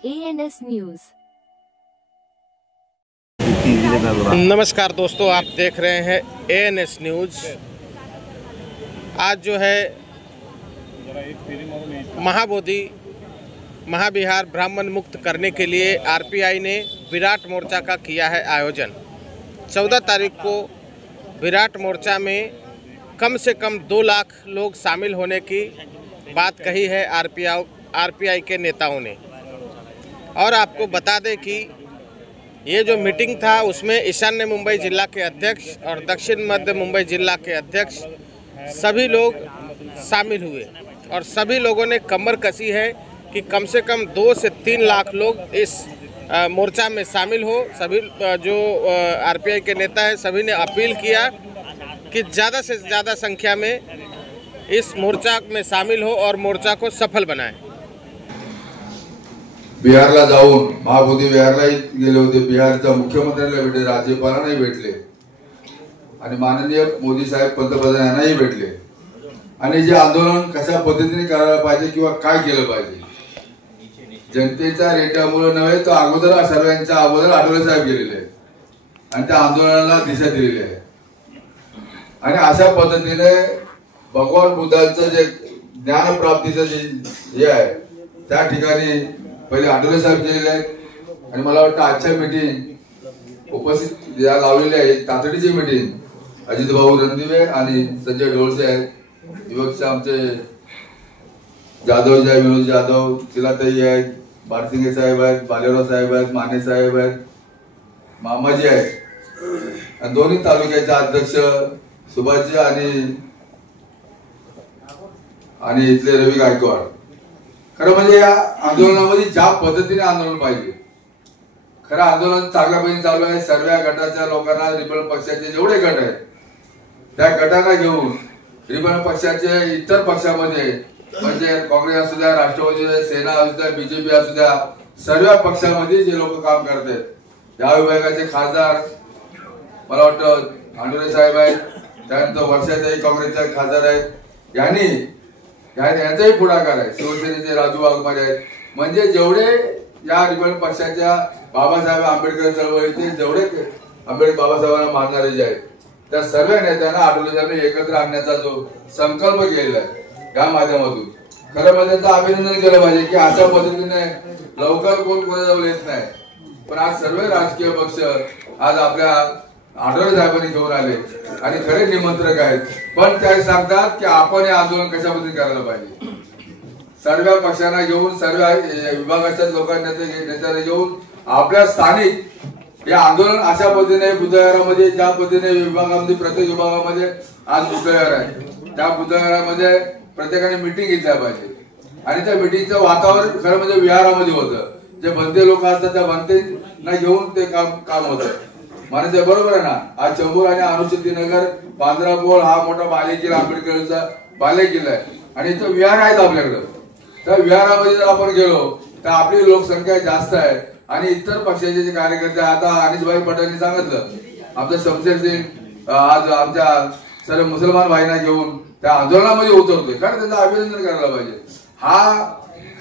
ANS news. नमस्कार दोस्तों, आप देख रहे हैं ANS न्यूज। आज जो है महाबोधि महाविहार ब्राह्मण मुक्त करने के लिए RPI ने विराट मोर्चा का किया है आयोजन। 14 तारीख को विराट मोर्चा में कम से कम 2 लाख लोग शामिल होने की बात कही है RPI के नेताओं ने। और आपको बता दें कि ये जो मीटिंग था उसमें ईशान्य मुंबई जिला के अध्यक्ष और दक्षिण मध्य मुंबई जिला के अध्यक्ष सभी लोग शामिल हुए और सभी लोगों ने कमर कसी है कि कम से कम 2 से 3 लाख लोग इस मोर्चा में शामिल हो। सभी जो RPI के नेता हैं सभी ने अपील किया कि ज़्यादा से ज़्यादा संख्या में इस मोर्चा में शामिल हो और मोर्चा को सफल बनाएं। बिहारला जाऊन महाबोधी बिहारलाही गेले होते। बिहारच्या मुख्यमंत्र्यांना भेटले, राज्यपालांनाही भेटले आणि माननीय मोदी साहेब पंतप्रधान यांनाही भेटले आणि जे आंदोलन कशा पद्धतीने करायला पाहिजे किंवा काय केलं पाहिजे, जनतेच्या रेट्यामुळे नव्हे तर अगोदर सर्वांच्या अगोदर आठवले साहेब गेलेले आणि त्या आंदोलनाला दिशा दिलेली आहे। आणि अशा पद्धतीने भगवान बुद्धांचं जे ज्ञान प्राप्तीचं जे आहे त्या ठिकाणी पहिले आठवले साहेब गेलेले आहेत आणि मला वाटतं आजच्या मीटिंग उपस्थित या लावलेली आहे तातडीची मीटिंग अजित भाऊ रणदिवे आणि संजय ढोळसे आहेत, युवकचे आमचे जाधव जय विनोद जाधव, चिलाताई आहेत, बारसिंगे साहेब आहेत, बालेराव साहेब आहेत, माने साहेब आहेत, मामाजी आहेत आणि दोन्ही तालुक्याचे अध्यक्ष सुभाषजी आणि इथले रवी गायकवाड। खरं म्हणजे या आंदोलनामध्ये ज्या पद्धतीने आंदोलन पाहिजे, खरं आंदोलन चांगल्या पद्धतीने चालू आहे। सर्व गटाच्या लोकांना, रिपब्लिकन पक्षाचे जेवढे गट आहेत त्या गटांना घेऊन रिपब्लिकन पक्षाचे इतर पक्षामध्ये म्हणजे काँग्रेस असू द्या, राष्ट्रवादी असू द्या, सेना असू द्या, BJP असू द्या, सर्व पक्षामध्ये जे लोक काम करतात या विभागाचे खासदार मला वाटतं आंडोरे साहेब आहेत, त्यानंतर वर्षाचे काँग्रेसचे खासदार आहेत, यांचाही पुढाकार आहे। शिवसेनेचे राजू वाघमारे आहेत, म्हणजे जेवढे या रिपब्लिकन पक्षाच्या बाबासाहेब आंबेडकर चळवळीचे जेवढे बाबासाहेबांना मानणारे जे आहेत त्या सर्व नेत्यांना आठवले साहेबांनी एकत्र आणण्याचा जो संकल्प केलेला आहे या माध्यमातून खरं म्हणजे त्याचं अभिनंदन केलं पाहिजे की अशा पद्धतीने लवकर कोण कोणाजवळ येत नाही, पण आज सर्व राजकीय पक्ष आज आपल्या आठवले साहेबांनी घेऊन आले आणि खरे निमंत्रक आहेत, पण ते सांगतात की आपण हे आंदोलन कशा पद्धतीने करायला पाहिजे। सर्व पक्षांना घेऊन, सर्व विभागाच्या नेत्यांना घेऊन आपल्या स्थानिक हे आंदोलन अशा पद्धतीने बुद्धविहारामध्ये ज्या पद्धतीने विभागामध्ये प्रत्येक विभागामध्ये आज बुद्धविहार आहे त्या बुद्धविहारामध्ये प्रत्येकाने मिटिंग घेतल्या पाहिजे आणि त्या मिटिंगचं वातावरण खरं म्हणजे विहारामध्ये होतं। जे बनते लोक असतात त्या बनतेना घेऊन ते काम होतं। म्हणजे बरोबर आहे ना, आज चंबूर आणि अनुसूचिनगर बांद्रापोळ हा मोठा बालेकिल्ला आंबेडकरचा बालेकिल्ला आहे आणि इथं विहार आहेत आपल्याकडं। त्या विहारामध्ये जर आपण गेलो तर आपली लोकसंख्या जास्त आहे आणि इतर पक्षाचे जे कार्यकर्ते आता अनिशभाई पटेलनी सांगितलं आमचा शमशेर सिंग आज आमच्या सर्व मुसलमान भाईंना घेऊन त्या आंदोलनामध्ये उतरतोय, कारण त्याचं अभिनंदन करायला पाहिजे। हा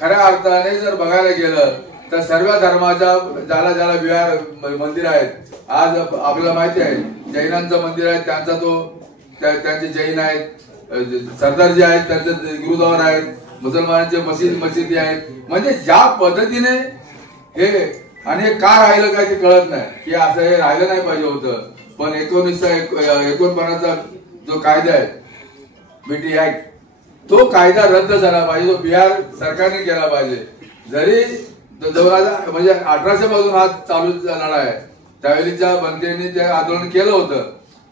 खऱ्या अर्थाने जर बघायला गेलं तर सर्व धर्माच्या ज्याला ज्याला विहार मंदिर आहेत, आज आपल्याला माहिती आहे जैनांचं मंदिर आहे त्यांचे जैन आहेत, सरदारजी आहेत त्यांचे गुरुद्वार आहेत, मुसलमानांचे मशिदी आहेत, म्हणजे ज्या पद्धतीने हे आणि हे का राहिलं काय ते कळत नाही की असं हे राहिलं नाही पाहिजे होतं। पण 1949चा जो कायदा आहे BT ऍक्ट तो कायदा रद्द झाला पाहिजे, तो बिहार सरकारने केला पाहिजे। जरी म्हणजे 1800 पासून हा चालू लढा आहे, त्यावेळीच्या बनतेने ते आंदोलन केलं होतं,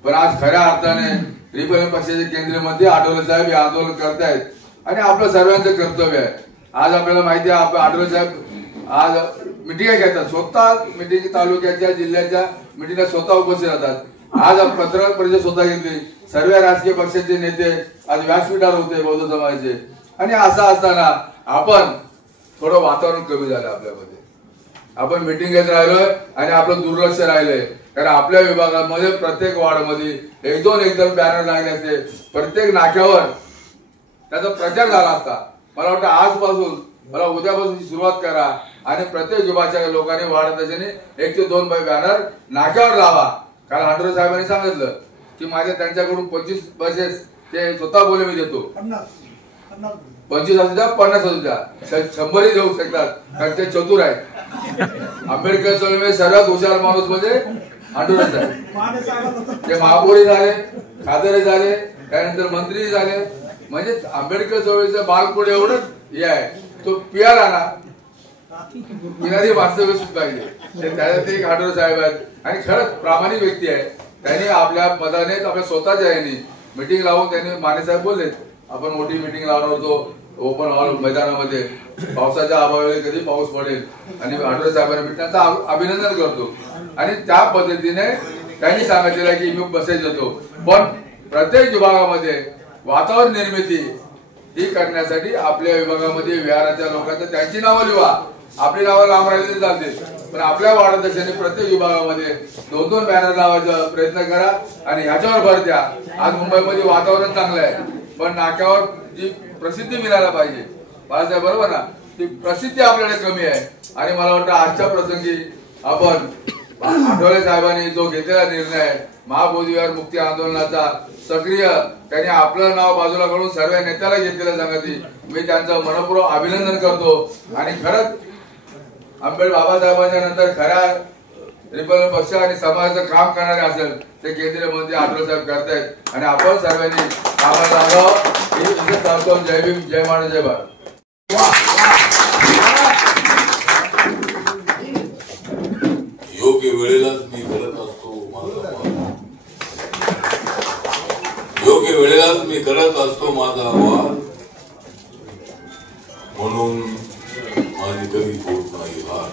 पण आज खऱ्या अर्थाने रिपब्लिकन पक्षाचे केंद्रीय मंत्री आठवले साहेब हे आंदोलन करतायत आणि आपलं सर्वांचं कर्तव्य आहे। आज आपल्याला माहिती आहे आठवले साहेब आज मिटिंग घेतात, स्वतः मिटिंग तालुक्याच्या जिल्ह्याच्या मिटिंगला स्वतः उपस्थित राहतात। आज पत्रकार परिषद स्वतः घेतली, सर्व राजकीय पक्षाचे नेते आज व्यासपीठावर होते बौद्ध समाजाचे आणि असं असताना आपण थोडं वातावरण कमी झालं आपल्यामध्ये, आपण मिटिंग घेत राहिलोय आणि आपलं दुर्लक्ष राहिलंय। कारण आपल्या विभागामध्ये प्रत्येक वार्डमध्ये 1-2 एकदम बॅनर लागले असते, प्रत्येक नाक्यावर त्याचा प्रचार झाला असता। मला वाटतं आजपासून मला उद्यापासून सुरुवात करा आणि प्रत्येक विभागाच्या लोकांनी वाढत दिशेने 1 ते 2 बॅनर नाक्यावर लावा. काल हांडोरे साहेबांनी सांगितलं की माझ्या त्यांच्याकडून 25 बसेस ते स्वतः बोले मी देतो. 25 असू द्या 50 असू द्या 100 देऊ शकतात कारण ते चतुर आहेत. आंबेडकर चळवळीमध्ये सर्वात हुशार माणूस म्हणजे हांडोरे साहेब. ते महापौरही झाले, खासदारही झाले, त्यानंतर मंत्री झाले. म्हणजे आंबेडकर चळवळीचं बालकोड एवढंच हे आहे. तो पियाला ना पिणारी वास्तव्य पाहिजे. त्याच्यात एक हांडोरे साहेब आहेत आणि खरंच प्रामाणिक व्यक्ती आहे. त्यांनी आपल्या पदाने आपल्या स्वतःच्या यांनी मीटिंग लावून त्यांनी माने साहेब बोलले आपण मोठी मीटिंग लावणार होतो ओपन हॉल मैदानामध्ये, पावसाच्या अभावी कधी पाऊस पडेल आणि हांडोरे साहेबांना मी त्यांचं अभिनंदन करतो. आणि त्या पद्धतीने त्यांनी सांगितलेलं की मी बसेस देतो. पण प्रत्येक विभागामध्ये वातावरण निर्मिती ही करण्यासाठी आपल्या विभागामध्ये विहाराच्या लोकांचं त्यांची नावं लिहा. आपली नावं लांब राहिली चालतील पण आपल्या वाढत असल्याने प्रत्येक विभागामध्ये 2-2 बॅनर लावायचा प्रयत्न करा आणि ह्याच्यावर भर द्या. आज मुंबईमध्ये वातावरण चांगलं आहे पण नाक्यावर जी प्रसिद्धी मिळायला पाहिजे बाळासाहेब बरोबर ना, ती प्रसिद्धी आपल्याकडे कमी आहे. आणि मला वाटतं आजच्या प्रसंगी आपण आठवले साहेबांनी जो घेतलेला निर्णय महाबोधीविहार मुक्ती आंदोलनाचा सक्रिय त्यांनी आपलं नाव बाजूला काढून सर्व नेत्याला घेतलेल्या संगती मी त्यांचं मनपूर्वक अभिनंदन करतो. आणि खरंच बाबासाहेबांच्या नंतर खऱ्या रिपब्लिकन पक्ष आणि समाजाचं काम करणारे असेल ते केंद्रीय मंत्री आठवले साहेब करतायत आणि आपण सर्वांनी कामाला लागावं. हे विशेष सांगतो. जय भीम, जय महाराज, जय भारत. योग्य वेळेलाच मी करत असतो माझा आवाज. योग्य वेळेलाच मी करत असतो माझा आवाज. म्हणून माझी कधी होत नाही हार.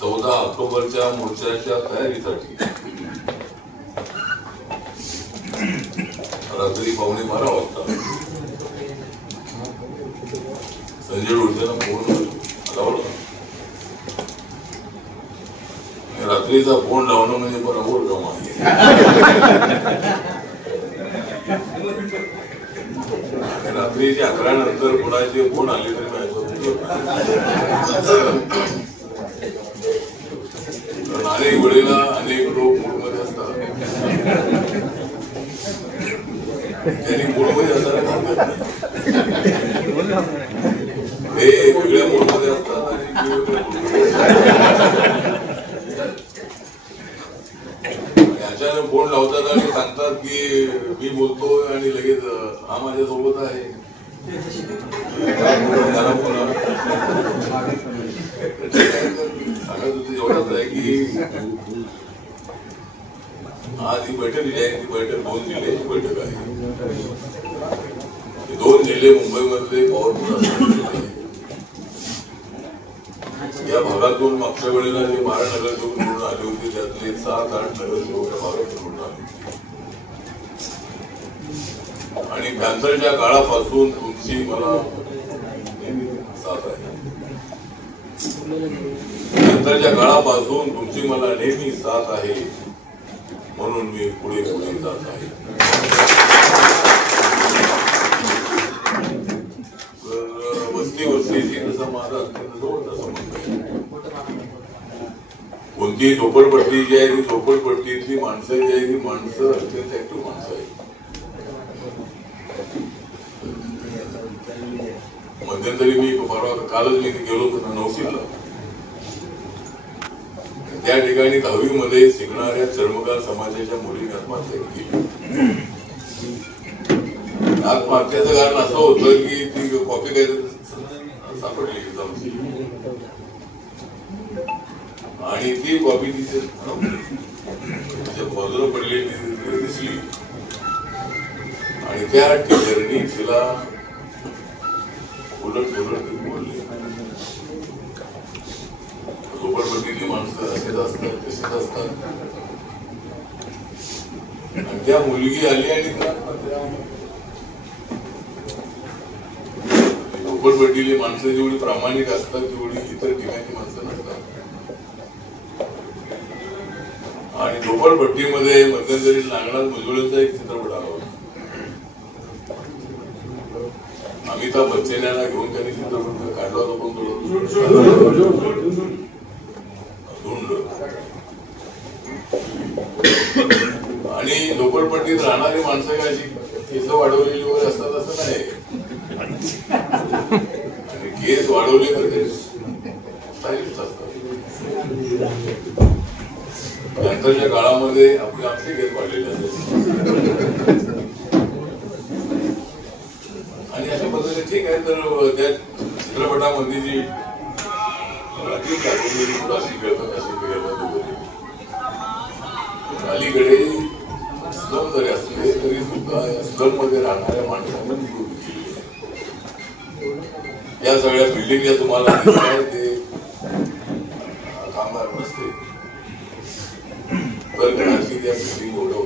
14 ऑक्टोबरच्या मोर्चाच्या तयारीसाठी रात्री 11:15 वाजता संजय ऊर्जेला फोन आला होता. रात्रीचा फोन लावणं म्हणजे बरोबर काम आहे. रात्रीचे 11 नंतर कोणाचे फोन आले तरी कारण अनेक वेळेला अनेक लोक मूडमध्ये असतात. त्यांनी मूडमध्ये असताना हे वेगळ्या मूडमध्ये असतात आणि अचानक फोन लावतात आणि सांगतात की मी बोलतोय आणि लगेच हा माझ्यासोबत आहे. सांगत होते एवढंच आहे की आज ही बैठक जी आहे ती बैठक 2 जिल्ह्याची बैठक आहे. 2 जिल्हे मुंबईमधले पॉवरफुल असतात. या भागातून मागच्या वेळेला जे 12 नगरसेवक निवडून आले होते त्यातले 7-8 नगरसेवक या भागात निवडून आले होते. आणि कॅन्सरच्या काळापासून तुमची मला साथ आहे. कॅन्सरच्या काळापासून तुमची मला नेहमी साथ आहे. म्हणून मी पुढे पुढे जात आहे. वस्तीची तसा माझा अत्यंत जवळचा संबंध आहे. कोणती झोपडपट्टी जी आहे ती झोपडपट्टीतली माणसं जी आहे ती माणसं अत्यंत ऍक्टिव्ह माणसं आहेत. मध्यंतरी मी कालच मी गेलो होतो नौशीला. त्या ठिकाणी 10वी मध्ये शिकणाऱ्या चर्मकार समाजाच्या मुलीने आत्महत्या केली. आत्महत्याचं कारण असं होतं की ती कॉपी काय सापडली आणि ती कॉपी तिथे बाजूला पडलेली दिसली आणि त्या टीचरनी तिला उलट बोलले. झोपडपट्टीतली माणसं असेच असतात तसेच असतात. आणि त्या मुलगी आली आणि झोपडपट्टीतली माणसं जेवढी प्रामाणिक असतात तेवढी इतर ठिकाणी माणसं नसतात. आणि झोपडपट्टीमध्ये मध्यंतरी नागनाथ मुजवळेंचा एक चित्रपट आला होता. आम्ही अमिताभ बच्चन यांना घेऊन त्यांनी चित्रपट काढला होता पण आणि झोपडपट्टीत राहणारी माणसं काय अशी केस वाढवलेली वगैरे असतात असं नाही. आणि केस वाढवले तर ते स्टाईलिश असतात. नंतरच्या काळामध्ये आपले आमचे केस वाढलेले असतात आणि अशा पद्धतीने ठीक आहे. तर त्या चित्रपटामध्ये जी अलीकडे स्लम जरी असले तरी सुद्धा स्लम मध्ये राहणाऱ्या माणसांना निवडून केली. या सगळ्या बिल्डिंग ज्या तुम्हाला दिसतात ते कामगार नसते तर घराची त्या बिल्डिंग एवढं होतं.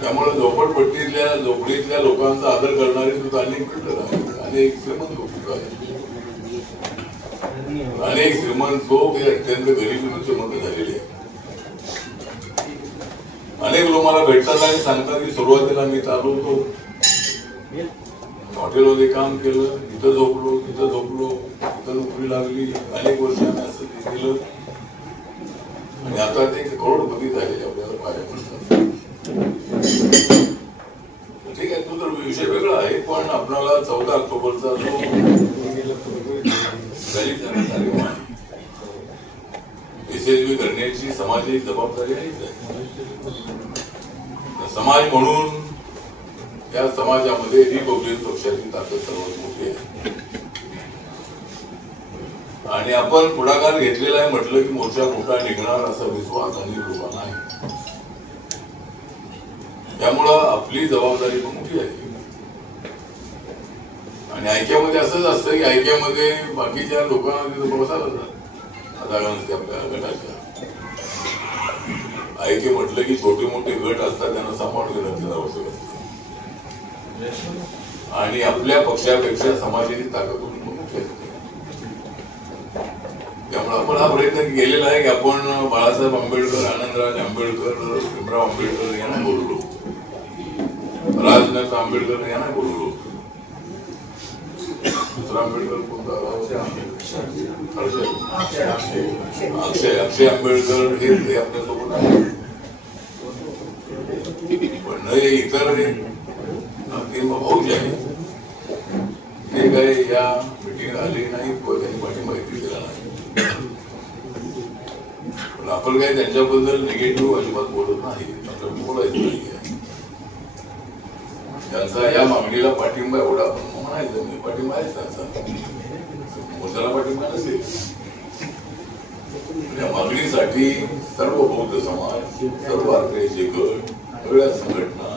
त्यामुळे झोपडीतल्या लोकांचा आदर करणारे सुद्धा अनेक मंडळ आहेत. अनेक श्रीमंत लोक आहेत. अनेक श्रीमंत लोक हे अत्यंत गरिबीतून श्रीमंत झालेले आहेत. अनेक लोक मला भेटतात आणि सांगतात की सुरुवातीला मी चालू होतो हॉटेलमध्ये काम केलं, इथं झोपलो तिथं नोकरी लागली, अनेक वर्ष आम्ही असं केलं आणि आता ते करोडपती झालेले आपल्याला पाहायला मिळतात. ठीक आहे, तो तर विषय वेगळा आहे. पण आपल्याला 14 ऑक्टोबरचा जो रॅली कार्यक्रम आहे यशस्वी करण्याची समाजाची जबाबदारी आहेच आहे. समाज म्हणून त्या समाजामध्ये रिपब्लिकन पक्षाची ताकद सर्वात मोठी आहे आणि आपण पुढाकार घेतलेला आहे. म्हटलं की मोर्चा मोठा निघणार असा विश्वास अनेक लोकांना आहे. त्यामुळं आपली जबाबदारी पण मोठी आहे. आणि ऐक्यामध्ये असंच असतं की ऐक्यामध्ये बाकीच्या लोकांना तिथं बसायला जातात आपल्या गटाच्या. ऐक्य म्हटलं की छोटे मोठे गट असतात त्यांना सांभाळून घेण्याची आवश्यक असते आणि आपल्या पक्षापेक्षा समाजाची ताकद मोठी असते. त्यामुळे आपण हा प्रयत्न केलेला आहे की आपण बाळासाहेब आंबेडकर, आनंदराज आंबेडकर, भीमराव आंबेडकर यांना बोललो, राजनाथ आंबेडकर यांना बोललो. दुसरा आंबेडकर कोणता? अक्षय आंबेडकर हे आपल्यासोबत आहे. पण इतर भाऊ जे आहे ते काय या मिटिंग आले नाही, त्यांनी पाठिंबा दिला नाही. पण आपण काय त्यांच्याबद्दल निगेटिव्ह अजिबात बोलत नाही, आपल्याला बोलायचं नाही. त्यांचा या मागणीला पाठिंबा एवढा म्हणायचं मी पाठिंबा आहेच त्यांचा, मोर्चाला पाठिंबा नसेल. या मागणीसाठी सर्व बौद्ध समाज, सर्व आर्थिक गट, सगळ्या संघटना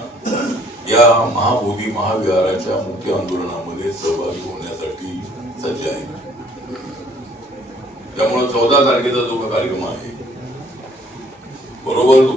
या महाबोधी महाविहाराच्या मुख्य आंदोलनामध्ये सहभागी होण्यासाठी सज्ज आहे. त्यामुळे 14 तारखेचा जो कार्यक्रम आहे बरोबर